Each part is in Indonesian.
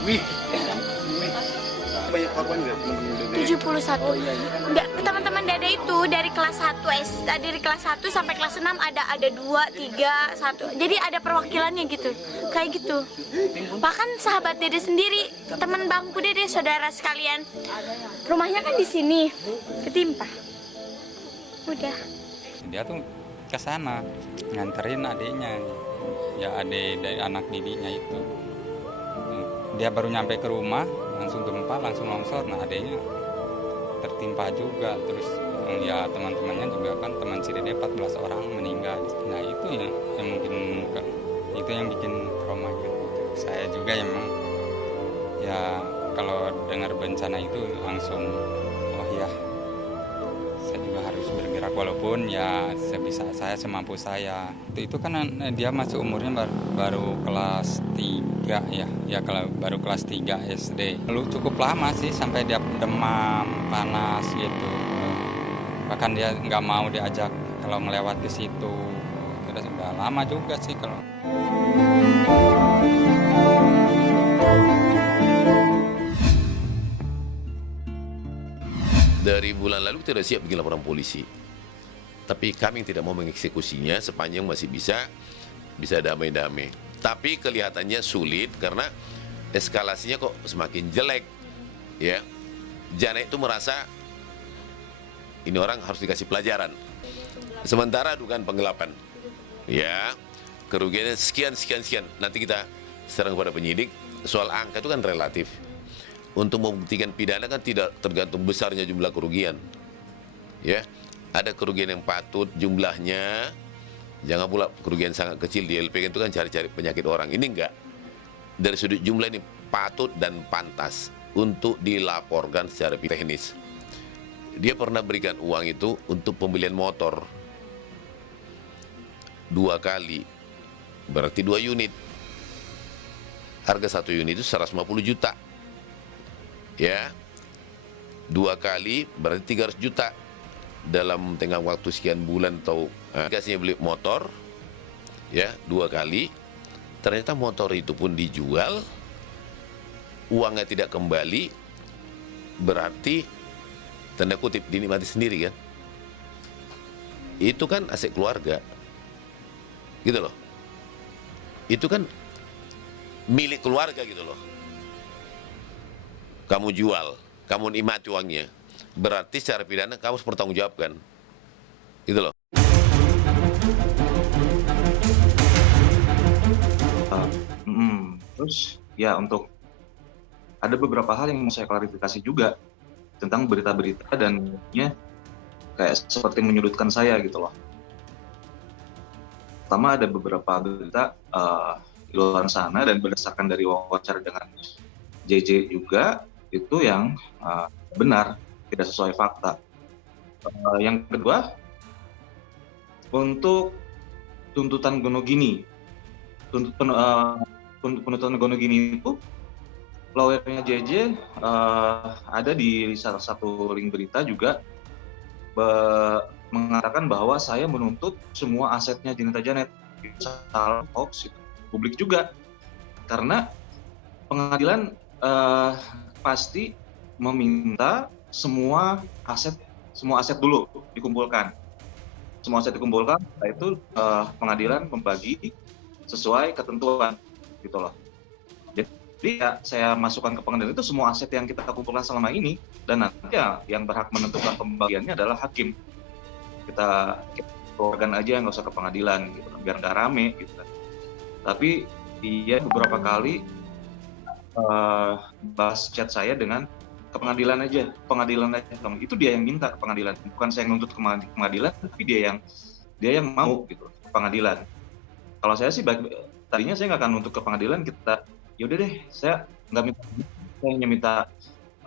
Wih, banyak korban nggak teman-teman Dede? 71. Oh iya. Enggak, teman-teman Dede itu dari kelas 1 dari kelas 1 sampai kelas 6 ada 2, 3, 1. Jadi ada perwakilannya gitu. Kayak gitu. Bahkan sahabat Dede sendiri, teman bangku Dede, saudara sekalian. Rumahnya kan di sini. Ketimpa. Udah. Dia tuh ke sana nganterin adiknya. Ya adik dari anak didiknya itu. Dia baru nyampe ke rumah, langsung gempa, langsung longsor. Nah adiknya tertimpa juga. Terus ya teman-temannya juga kan, teman si Dede 14 orang meninggal. Nah itu ya yang mungkin itu yang bikin traumanya. Saya juga emang ya kalau dengar bencana itu langsung oh ya saya juga harus bergerak, walaupun ya sebisa saya, semampu saya. Itu kan dia masuk umurnya baru kelas 3 ya kalau baru kelas 3 SD. Lalu cukup lama sih sampai dia demam, panas gitu. Bahkan dia nggak mau diajak kalau melewati situ. Sudah lama juga sih kalau. Dari bulan lalu tidak siap bikin laporan polisi. Tapi kami tidak mau mengeksekusinya sepanjang masih bisa damai-damai. Tapi kelihatannya sulit karena eskalasinya kok semakin jelek. Ya. Janet itu merasa ini orang harus dikasih pelajaran. Sementara dugaan penggelapan. Ya. Kerugiannya sekian. Nanti kita serang kepada penyidik. Soal angka itu kan relatif. Untuk membuktikan pidana kan tidak tergantung besarnya jumlah kerugian. Ya, ada kerugian yang patut jumlahnya, jangan pula kerugian sangat kecil. Di LPG itu kan cari-cari penyakit orang. Ini enggak. Dari sudut jumlah ini patut dan pantas untuk dilaporkan secara teknis. Dia pernah berikan uang itu untuk pembelian motor 2 kali, berarti 2 unit. Harga 1 unit itu 150 juta. Ya, 2 kali berarti 300 juta dalam tengah waktu sekian bulan atau kasihnya beli motor, ya 2 kali. Ternyata motor itu pun dijual, uangnya tidak kembali, berarti tanda kutip dinikmati sendiri kan? Itu kan aset keluarga, gitu loh. Itu kan milik keluarga gitu loh. Kamu jual, kamu nikmati uangnya, berarti secara pidana kamu harus bertanggungjawabkan, gitu loh. Terus ya untuk ada beberapa hal yang mau saya klarifikasi juga tentang berita-berita dan ya kayak seperti menyudutkan saya gitu loh. Pertama ada beberapa berita di luar sana dan berdasarkan dari wawancara dengan JJ juga itu yang benar, tidak sesuai fakta. Yang kedua, untuk tuntutan Gonogini, penuntutan Gonogini itu lawyernya JJ ada di salah satu link berita juga mengatakan bahwa saya menuntut semua asetnya Dinita Janet. Salah, hoax, publik juga, karena pengadilan pasti meminta semua aset dulu dikumpulkan. Semua aset dikumpulkan, setelah itu pengadilan membagi sesuai ketentuan, gitu loh. Jadi ya saya masukkan ke pengadilan itu semua aset yang kita kumpulkan selama ini, dan nanti ya yang berhak menentukan pembagiannya adalah hakim. Kita keluarkan aja, nggak usah ke pengadilan, gitu, biar nggak rame, gitu kan. Tapi dia beberapa kali bahas chat saya dengan ke pengadilan aja. Itu dia yang minta ke pengadilan, bukan saya yang nuntut ke pengadilan, tapi dia yang mau gitu ke pengadilan. Kalau saya sih tadinya saya nggak akan nuntut ke pengadilan, kita yaudah deh saya nggak minta, saya hanya minta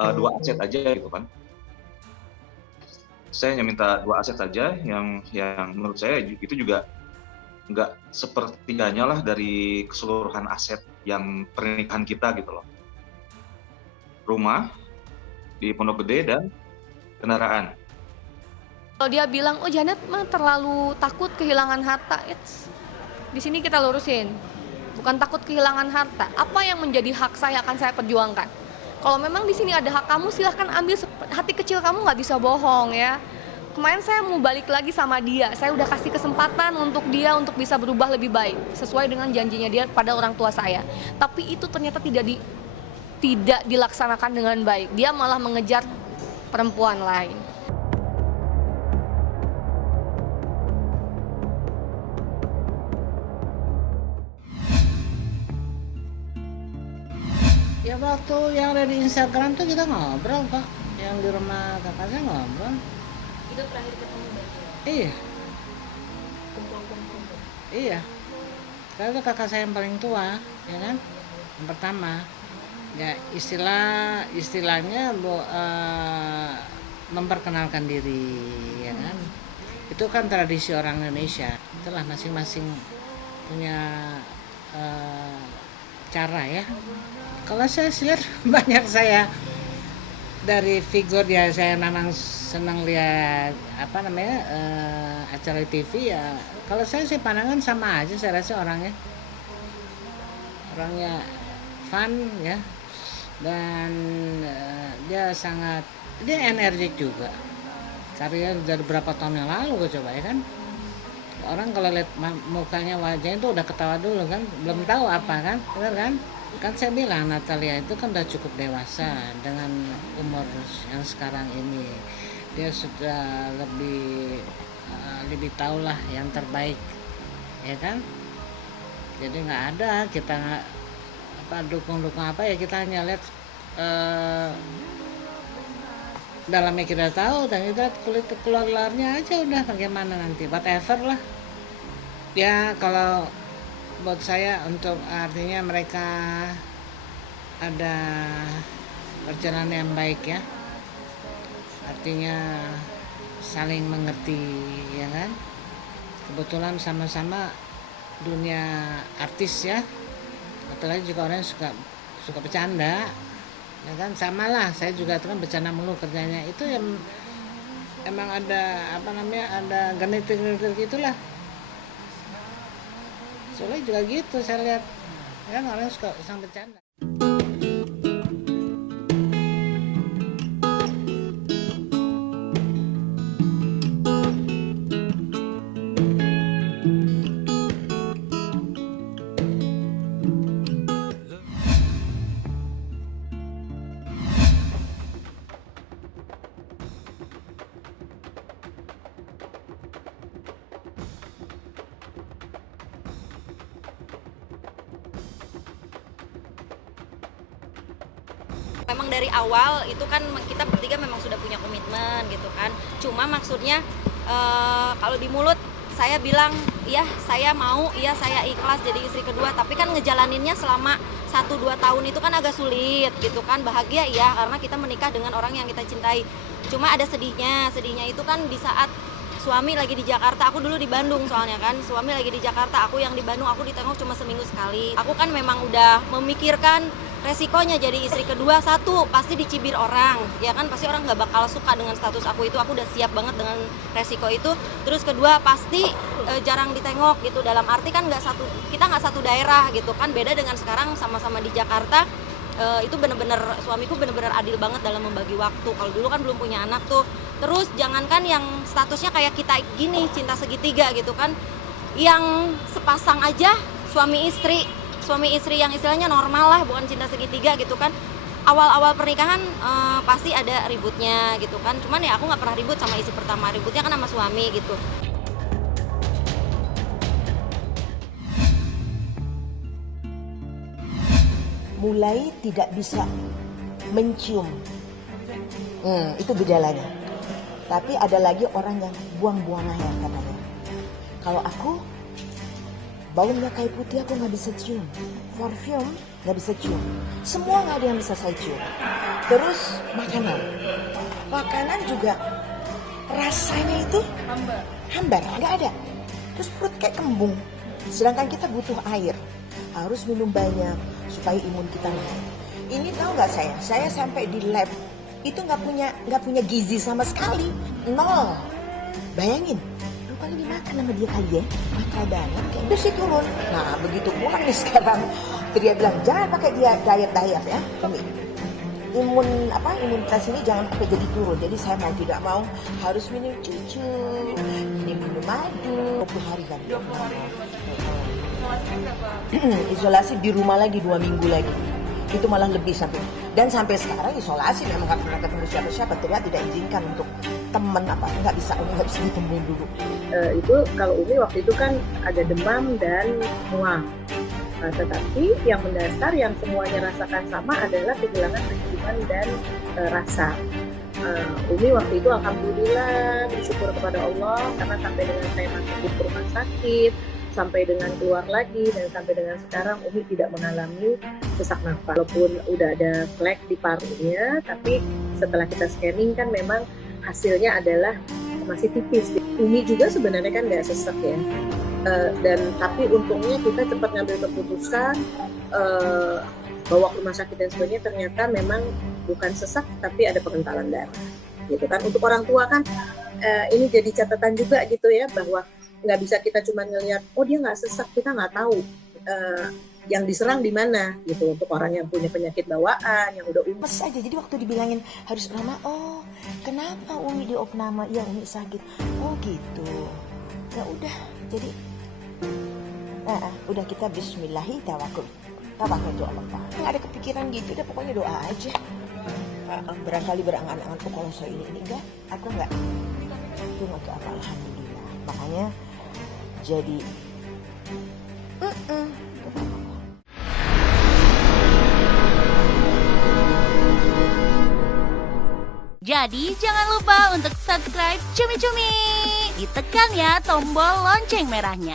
2 aset aja gitu kan. Saya hanya minta 2 aset saja yang menurut saya itu juga nggak sepertiganya lah dari keseluruhan aset yang pernikahan kita gitu loh. Rumah di Pondok Gede dan kendaraan. Kalau dia bilang, oh Janet mah terlalu takut kehilangan harta, di sini kita lurusin. bukan takut kehilangan harta. Apa yang menjadi hak saya akan saya perjuangkan. Kalau memang di sini ada hak kamu, silahkan ambil. Hati kecil kamu nggak bisa bohong ya. Kemarin saya mau balik lagi sama dia, saya udah kasih kesempatan untuk dia untuk bisa berubah lebih baik sesuai dengan janjinya dia pada orang tua saya. Tapi itu ternyata tidak dilaksanakan dengan baik. Dia malah mengejar perempuan lain. Ya waktu yang ada di Instagram tuh kita ngobrol kok, yang di rumah kakak saya ngobrol. Itu terakhir ketemu berarti? Iya, Kumpul-kumpul. iya. Karena kakak saya yang paling tua, ya kan, yang pertama. Ya istilahnya memperkenalkan diri, ya kan. Itu kan tradisi orang Indonesia. Itulah masing-masing punya cara ya. Kalau saya lihat banyak saya dari figur ya, saya memang senang lihat acara TV ya. Kalau saya sih pandangan sama aja, saya rasa orangnya fun ya, dan dia energik juga. Karya dari berapa tahun yang lalu gue coba ya kan. Orang kalau lihat mukanya, wajahnya itu udah ketawa dulu kan, belum tahu apa kan, benar kan? Kan saya bilang Natalia itu kan udah cukup dewasa dengan umur yang sekarang ini. Dia sudah lebih tahu lah yang terbaik, ya kan? Jadi nggak ada kita dukung apa ya, kita hanya lihat dalamnya kita tahu, dan kita kulit keluarnya aja udah bagaimana nanti, whatever lah. Ya kalau buat saya untuk artinya mereka ada perjalanan yang baik ya, artinya saling mengerti ya kan. Kebetulan sama-sama dunia artis ya, apalagi juga orang yang suka bercanda ya kan, sama lah saya juga kan bercanda mulu kerjanya. Itu yang emang ada ada genetik gitulah. Soalnya juga gitu saya lihat ya, orang suka bercanda. Memang dari awal itu kan kita bertiga memang sudah punya komitmen gitu kan. Cuma maksudnya kalau di mulut saya bilang iya saya mau, iya saya ikhlas jadi istri kedua, tapi kan ngejalaninnya selama 1-2 tahun itu kan agak sulit gitu kan. Bahagia iya karena kita menikah dengan orang yang kita cintai. Cuma ada sedihnya itu kan di saat suami lagi di Jakarta, aku dulu di Bandung soalnya kan, suami lagi di Jakarta, aku yang di Bandung, aku ditengok cuma seminggu sekali. Aku kan memang udah memikirkan resikonya jadi istri kedua. Satu, pasti dicibir orang, ya kan, pasti orang nggak bakal suka dengan status aku itu, aku udah siap banget dengan resiko itu. Terus kedua, pasti jarang ditengok gitu, dalam arti kan kita nggak satu daerah gitu kan, beda dengan sekarang sama-sama di Jakarta. Itu bener-bener suamiku bener-bener adil banget dalam membagi waktu. Kalau dulu kan belum punya anak tuh. Terus jangankan yang statusnya kayak kita gini, cinta segitiga gitu kan, yang sepasang aja suami istri yang istilahnya normal lah, bukan cinta segitiga gitu kan. Awal-awal pernikahan pasti ada ributnya gitu kan. Cuman ya aku nggak pernah ribut sama istri pertama, ributnya kan sama suami gitu. Mulai tidak bisa mencium, itu gejalanya. Tapi ada lagi orang yang buang-buang air katanya. Kalau aku baunya kayak putih, aku nggak bisa cium. Parfum nggak bisa cium. Semua nggak ada yang bisa saya cium. Terus makanan juga rasanya itu hambar, nggak ada. Terus perut kayak kembung. Sedangkan kita butuh air, harus minum banyak supaya imun kita naik. Ini tahu nggak saya sampai di lab itu nggak punya gizi sama sekali, 0. Bayangin, kali dimakan sama dia kali ya, bakal banget, kayak udah sih turun. Nah begitu pulang nih sekarang, dia bilang jangan pakai diet ya, Umi. Imunitas ini jangan sampai jadi turun. Jadi saya mau tidak mau harus minum cucu, ini minum madu 20 hari kan. Isolasi di rumah lagi 2 minggu lagi. Itu malah lebih sampai sekarang isolasi, memang nggak pernah ketemu siapa-siapa, tidak izinkan untuk teman nggak bisa ditemuin dulu. Itu kalau Umi waktu itu kan ada demam dan mual. Tetapi yang mendasar yang semuanya rasakan sama adalah kehilangan penciuman dan rasa. Umi waktu itu alhamdulillah bersyukur kepada Allah karena sampai dengan saya masuk ke rumah sakit, sampai dengan keluar lagi, dan sampai dengan sekarang Umi tidak mengalami sesak nafas. Walaupun udah ada flek di parunya, tapi setelah kita scanning kan memang hasilnya adalah masih tipis. Umi juga sebenarnya kan nggak sesak ya. Dan tapi untungnya kita cepat ngambil keputusan bawa ke rumah sakit dan sebagainya, ternyata memang bukan sesak tapi ada pengentalan darah gitu kan. Untuk orang tua kan ini jadi catatan juga gitu ya, bahwa nggak bisa kita cuma ngelihat oh dia nggak sesak, kita nggak tahu yang diserang di mana gitu. Untuk orang yang punya penyakit bawaan yang udah Mas aja, jadi waktu dibilangin harus opname, oh kenapa Umi di opname, ya Umi sakit, oh gitu, ya udah, jadi udah kita bismillahi tawakal itu Allah. Nggak ada kepikiran gitu, udah pokoknya doa aja. Barangkali berangan-angan tuh kalau saya ini enggak, aku enggak. Itu nggak apa, alhamdulillah. Makanya jadi Jadi jangan lupa untuk subscribe Cumi Cumi. Ditekan ya tombol lonceng merahnya.